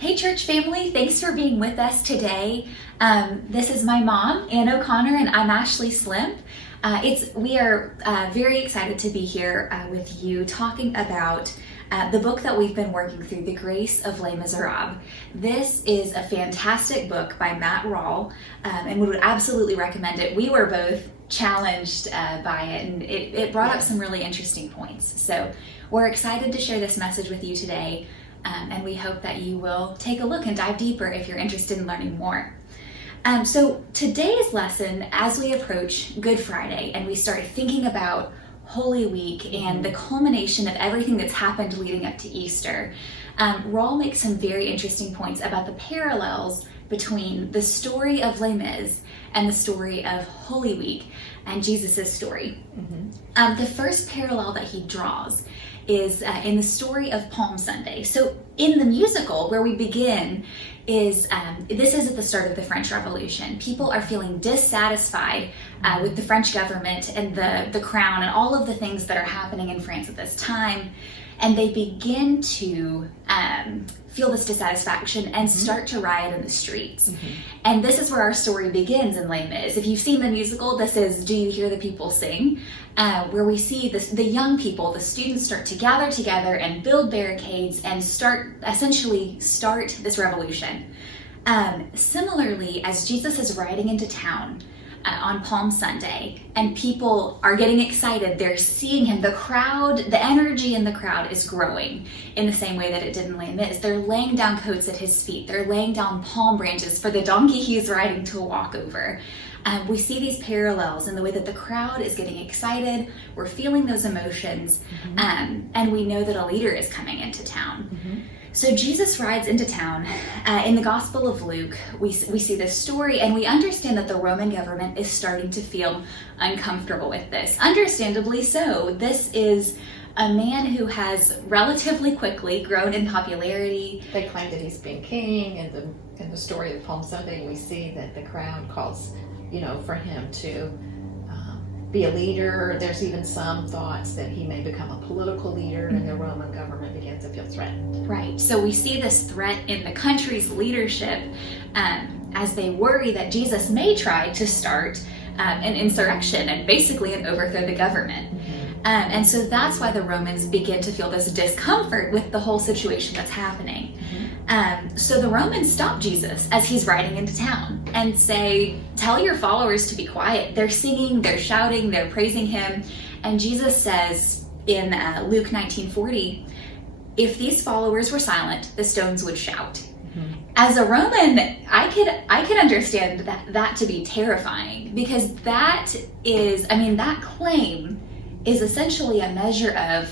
Hey church family, thanks for being with us today. This is my mom, Ann O'Connor, and I'm Ashley Slimp. We are very excited to be here with you talking about the book that we've been working through, The Grace of Les Miserables. This is a fantastic book by Matt Rawle, and we would absolutely recommend it. We were both challenged by it, and it brought up some really interesting points. So we're excited to share this message with you today. And we hope that you will take a look and dive deeper if you're interested in learning more. So today's lesson, as we approach Good Friday and we start thinking about Holy Week and the culmination of everything that's happened leading up to Easter, Rawle makes some very interesting points about the parallels between the story of Les Mis and the story of Holy Week and Jesus' story. The first parallel that he draws is in the story of Palm Sunday. So in the musical, where we begin is, this is at the start of the French Revolution. People are feeling dissatisfied with the French government and the crown and all of the things that are happening in France at this time. And they begin to feel this dissatisfaction and start to riot in the streets. And this is where our story begins in Les Mis. If you've seen the musical, this is Do You Hear the People Sing? Where we see the young people, the students, start to gather together and build barricades and essentially start this revolution. Similarly, as Jesus is riding into town on Palm Sunday, and people are getting excited, they're seeing him, the crowd, the energy in the crowd is growing in the same way that it did in Les Mis. They're laying down coats at his feet, they're laying down palm branches for the donkey he's riding to walk over. We see these parallels in the way that the crowd is getting excited, we're feeling those emotions, and we know that a leader is coming into town. So Jesus rides into town. In the Gospel of Luke, we see this story, and we understand that the Roman government is starting to feel uncomfortable with this. Understandably so. This is a man who has relatively quickly grown in popularity. They claim that he's been king, and in the story of Palm Sunday, we see that the crowd calls, for him to be a leader. There's even some thoughts that he may become a political leader, and the Roman government begins to feel threatened. Right. So we see this threat in the country's leadership as they worry that Jesus may try to start an insurrection and basically overthrow the government. And so that's why the Romans begin to feel this discomfort with the whole situation that's happening. So the Romans stop Jesus as he's riding into town and say, tell your followers to be quiet. They're singing, they're shouting, they're praising him. And Jesus says in Luke 19:40, if these followers were silent, the stones would shout. As a Roman, I could understand that to be terrifying, because that claim is essentially a measure of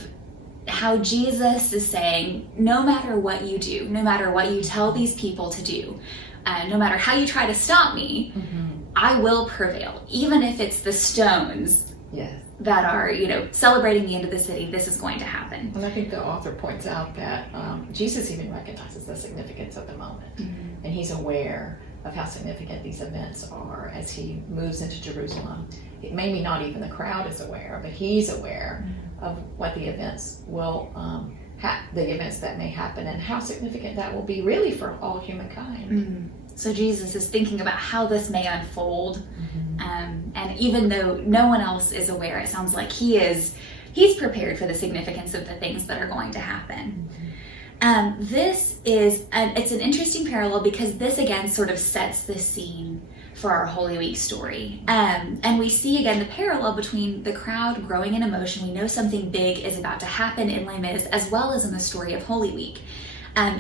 how Jesus is saying, no matter what you do, no matter what you tell these people to do, no matter how you try to stop me, I will prevail. Even if it's the stones that are, celebrating the end of the city, this is going to happen. And I think the author points out that Jesus even recognizes the significance of the moment. And he's aware of how significant these events are as he moves into Jerusalem. Maybe not even the crowd is aware, but he's aware of what the events will, the events that may happen, and how significant that will be really for all humankind. So Jesus is thinking about how this may unfold, and even though no one else is aware, it sounds like he's prepared for the significance of the things that are going to happen. It's an interesting parallel because this again sort of sets the scene for our Holy Week story. And we see again the parallel between the crowd growing in emotion. We know something big is about to happen in Les Mis, as well as in the story of Holy Week.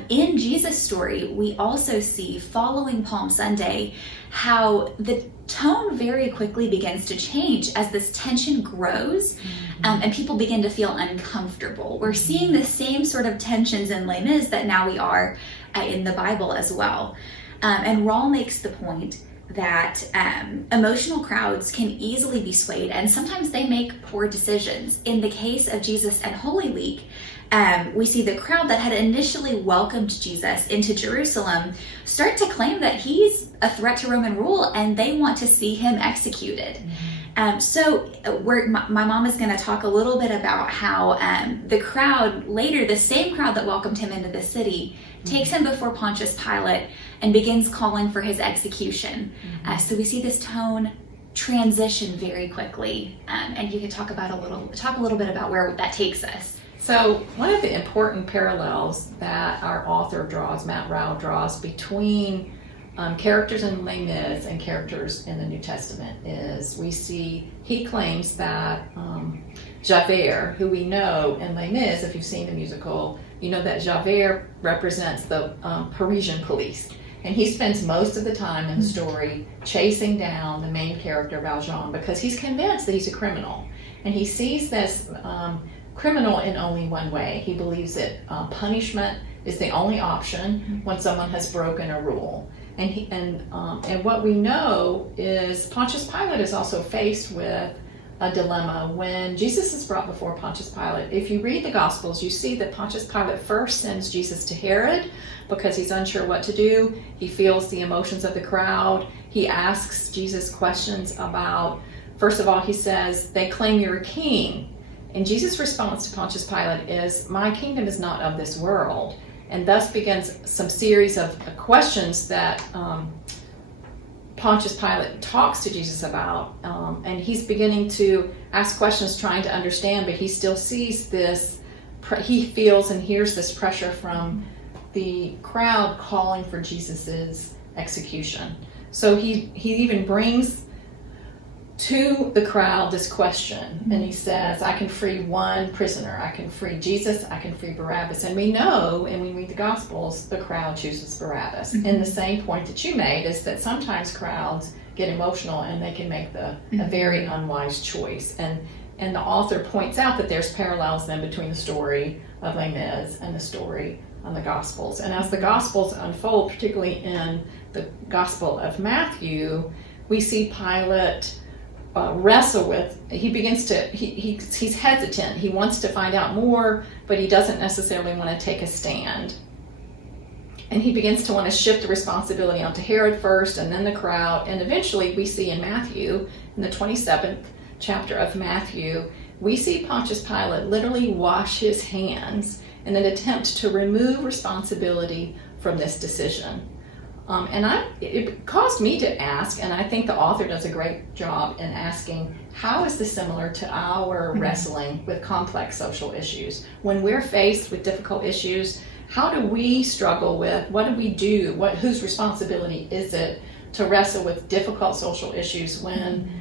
In Jesus' story, we also see, following Palm Sunday, how the tone very quickly begins to change as this tension grows, and people begin to feel uncomfortable. We're seeing the same sort of tensions in Les Mis that now we are in the Bible as well. And Rawle makes the point that emotional crowds can easily be swayed, and sometimes they make poor decisions. In the case of Jesus and Holy Week, we see the crowd that had initially welcomed Jesus into Jerusalem start to claim that he's a threat to Roman rule, and they want to see him executed. So my mom is going to talk a little bit about how the crowd later, the same crowd that welcomed him into the city, takes him before Pontius Pilate, and begins calling for his execution. So we see this tone transition very quickly, and you can talk a little bit about where that takes us. So one of the important parallels that our author draws, Matt Rao draws, between characters in Les Mis and characters in the New Testament is he claims that Javert, who we know in Les Mis, if you've seen the musical, you know that Javert represents the Parisian police. And he spends most of the time in the story chasing down the main character, Valjean, because he's convinced that he's a criminal. And he sees this criminal in only one way. He believes that punishment is the only option when someone has broken a rule. And what we know is Pontius Pilate is also faced with a dilemma. When Jesus is brought before Pontius Pilate, if you read the Gospels, you see that Pontius Pilate first sends Jesus to Herod because he's unsure what to do. He feels the emotions of the crowd. He asks Jesus questions about, first of all, he says, they claim you're a king. And Jesus' response to Pontius Pilate is, my kingdom is not of this world. And thus begins some series of questions that Pontius Pilate talks to Jesus about, and he's beginning to ask questions trying to understand, but he still sees this, he feels and hears this pressure from the crowd calling for Jesus's execution. So he even brings to the crowd this question, and he says, I can free one prisoner. I can free Jesus, I can free Barabbas. And we know, and we read the Gospels, the crowd chooses Barabbas. And the same point that you made is that sometimes crowds get emotional and they can make a very unwise choice. And the author points out that there's parallels then between the story of Les Mis and the story on the Gospels. And as the Gospels unfold, particularly in the Gospel of Matthew, we see Pilate wrestle with, he's hesitant, he wants to find out more, but he doesn't necessarily want to take a stand. And he begins to want to shift the responsibility onto Herod first and then the crowd, and eventually we see in Matthew, in the 27th chapter of Matthew, we see Pontius Pilate literally wash his hands in an attempt to remove responsibility from this decision. It caused me to ask, and I think the author does a great job in asking, how is this similar to our wrestling with complex social issues? When we're faced with difficult issues, how do we struggle with, what do we do, whose responsibility is it to wrestle with difficult social issues when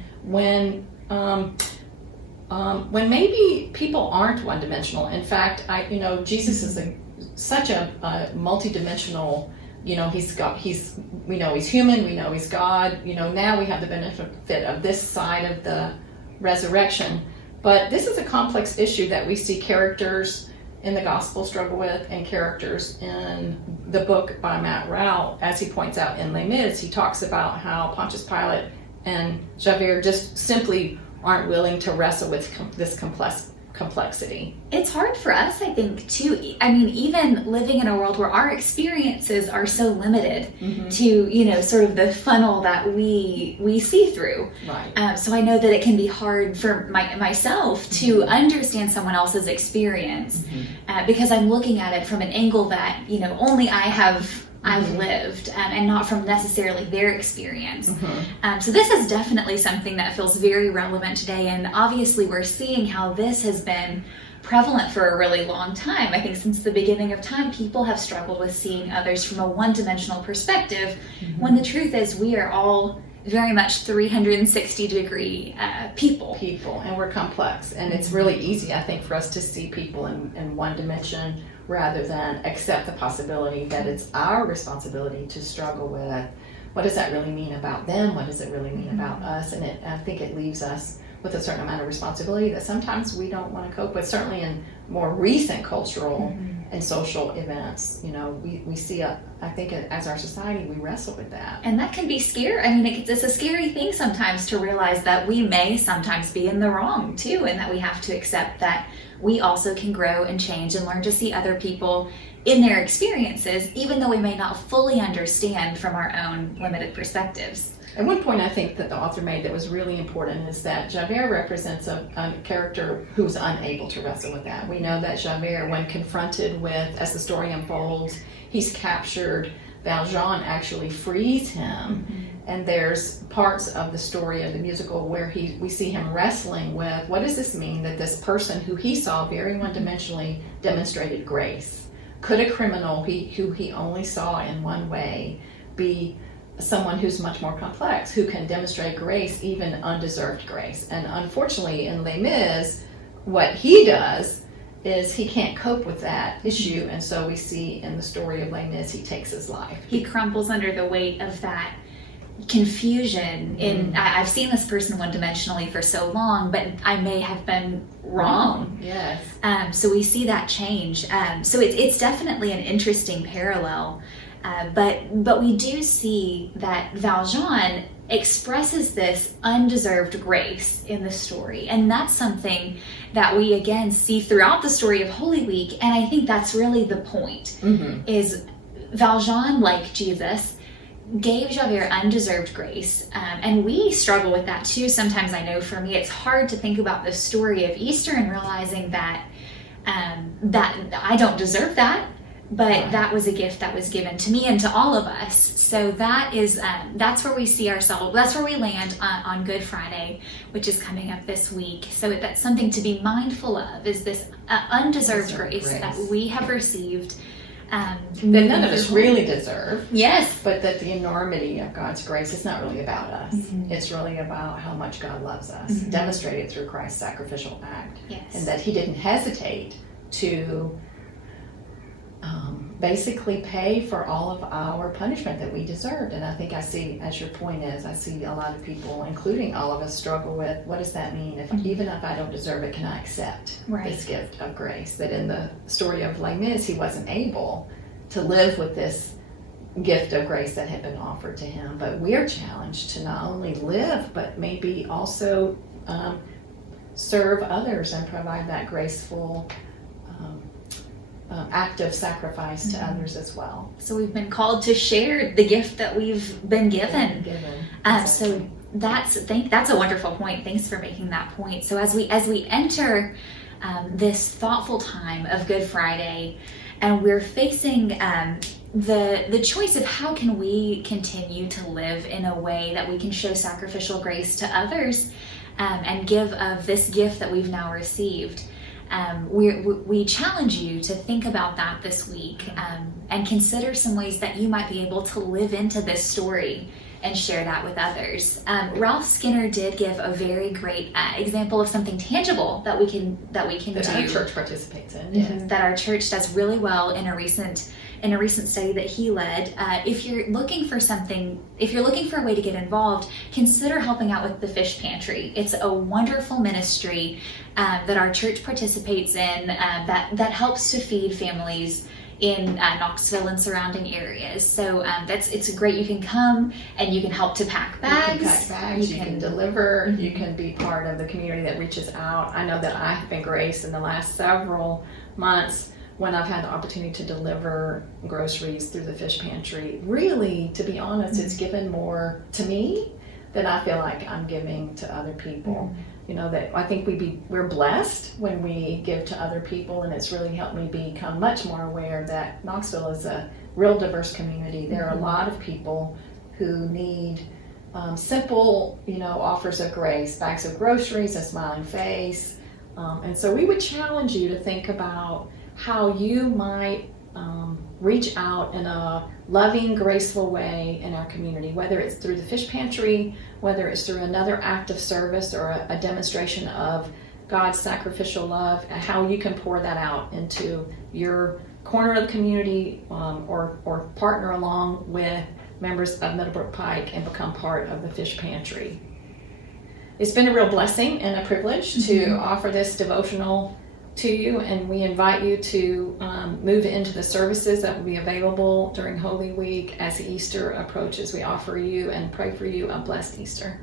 maybe people aren't one-dimensional? In fact, Jesus is such a multi-dimensional. We know he's human, we know he's God, now we have the benefit of this side of the resurrection. But this is a complex issue that we see characters in the gospel struggle with and characters in the book by Matt Rao. As he points out in Les Mis, he talks about how Pontius Pilate and Javert just simply aren't willing to wrestle with this complexity. It's hard for us, I think, too. I mean, even living in a world where our experiences are so limited to, sort of the funnel that we see through. Right. So I know that it can be hard for myself to understand someone else's experience because I'm looking at it from an angle that, only I've lived and not from necessarily their experience. So this is definitely something that feels very relevant today, and obviously we're seeing how this has been prevalent for a really long time. I think since the beginning of time, people have struggled with seeing others from a one-dimensional perspective, when the truth is we are all very much 360-degree people, and we're complex, and it's really easy, I think, for us to see people in one dimension rather than accept the possibility that it's our responsibility to struggle with what does that really mean about them, what does it really mean about us. And I think it leaves us with a certain amount of responsibility that sometimes we don't want to cope with. Certainly in more recent cultural and social events, we see I think as our society we wrestle with that, and that can be scary. I mean, it's a scary thing sometimes to realize that we may sometimes be in the wrong too, and that we have to accept that we also can grow and change and learn to see other people in their experiences, even though we may not fully understand from our own limited perspectives. At one point I think that the author made that was really important is that Javert represents a character who's unable to wrestle with that. We know that Javert, when confronted with, as the story unfolds, he's captured, Valjean actually frees him. And there's parts of the story of the musical where we see him wrestling with, what does this mean that this person who he saw very one-dimensionally demonstrated grace? Could a criminal who he only saw in one way be someone who's much more complex, who can demonstrate grace, even undeserved grace? And unfortunately in Les Mis, what he does is he can't cope with that issue, and so we see in the story of Les Mis, he takes his life. He crumbles under the weight of that confusion. I've seen this person one-dimensionally for so long, but I may have been wrong. Yes. So we see that change. So it's definitely an interesting parallel. But we do see that Valjean expresses this undeserved grace in the story. And that's something that we again see throughout the story of Holy Week. And I think that's really the point, is Valjean, like Jesus, gave Javert undeserved grace. And we struggle with that too. Sometimes I know for me, it's hard to think about the story of Easter and realizing that I don't deserve that. But that was a gift that was given to me and to all of us. So that is that's where we see ourselves. That's where we land on Good Friday, which is coming up this week. So that's something to be mindful of, is this undeserved grace that we have received. That none of us really deserve. Yes. But that the enormity of God's grace is not really about us. It's really about how much God loves us, demonstrated through Christ's sacrificial act. Yes. And that he didn't hesitate to basically pay for all of our punishment that we deserved. And I think I see, as your point is, I see a lot of people, including all of us, struggle with, what does that mean? Even if I don't deserve it, can I accept this gift of grace? That in the story of Les Mis, he wasn't able to live with this gift of grace that had been offered to him. But we're challenged to not only live, but maybe also serve others and provide that graceful act of sacrifice to others as well. So we've been called to share the gift that we've been given. So that's a wonderful point. Thanks for making that point. So as we enter this thoughtful time of Good Friday, and we're facing the choice of how can we continue to live in a way that we can show sacrificial grace to others and give of this gift that we've now received. We challenge you to think about that this week and consider some ways that you might be able to live into this story and share that with others. Ralph Skinner did give a very great example of something tangible that we can do. That our church participates in. That our church does really well in a recent study that he led. If you're looking for a way to get involved, consider helping out with the fish pantry. It's a wonderful ministry that our church participates in that helps to feed families in Knoxville and surrounding areas. So it's great. You can come and you can help to pack bags. You can deliver. You can be part of the community that reaches out. I know that I have been graced in the last several months when I've had the opportunity to deliver groceries through the fish pantry. Really, to be honest, it's given more to me than I feel like I'm giving to other people. You know, that I think we're blessed when we give to other people, and it's really helped me become much more aware that Knoxville is a real diverse community. There are a lot of people who need simple, offers of grace, bags of groceries, a smiling face. And so we would challenge you to think about how you might reach out in a loving, graceful way in our community, whether it's through the fish pantry, whether it's through another act of service or a demonstration of God's sacrificial love, and how you can pour that out into your corner of the community or partner along with members of Middlebrook Pike and become part of the fish pantry. It's been a real blessing and a privilege to offer this devotional to you, and we invite you to move into the services that will be available during Holy Week as Easter approaches. We offer you and pray for you a blessed Easter.